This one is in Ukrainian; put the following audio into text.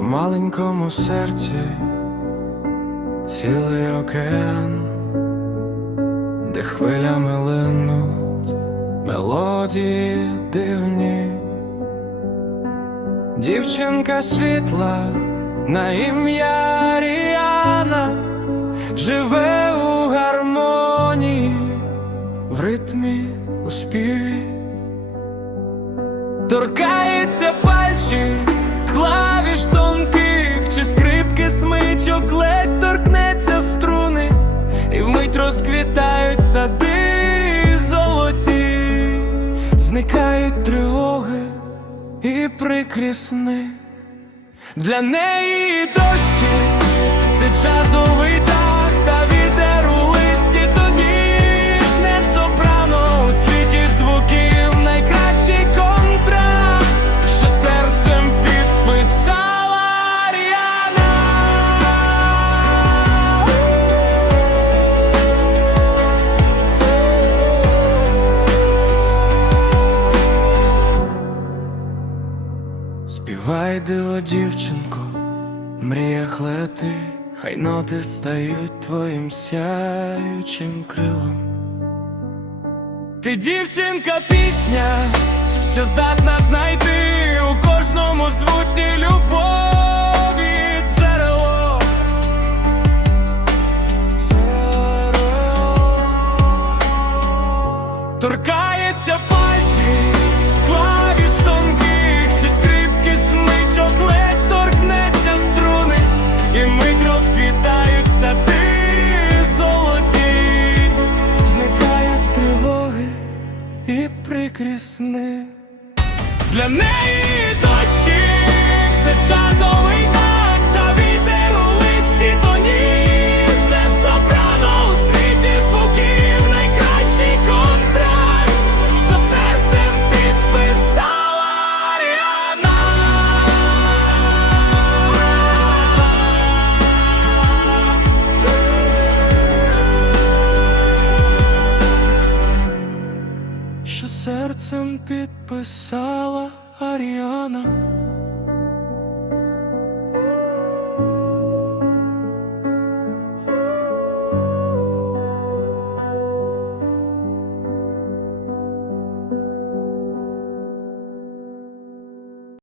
маленькому серці цілий океан, де хвилями линуть мелодії дивні. Дівчинка світла на ім'я Ріана живе у гармонії, в ритмі у співі. Торкається пальчик, клавіш тонких, чи скрипки смичок, ледь торкнеться струни, і вмить розквітають сади золоті, зникають тривоги і прикрі сни. Для неї дощі це часовий та Співай диво, дівчинко, мріях лети, хай ноти стають твоїм сяючим крилом. Ти дівчинка пісня, що здатна знайти у кожному звуці любові джерело. Джерело. Торкається і прикрі сни. Для неї дощі це часовий серцем підписала Аріана.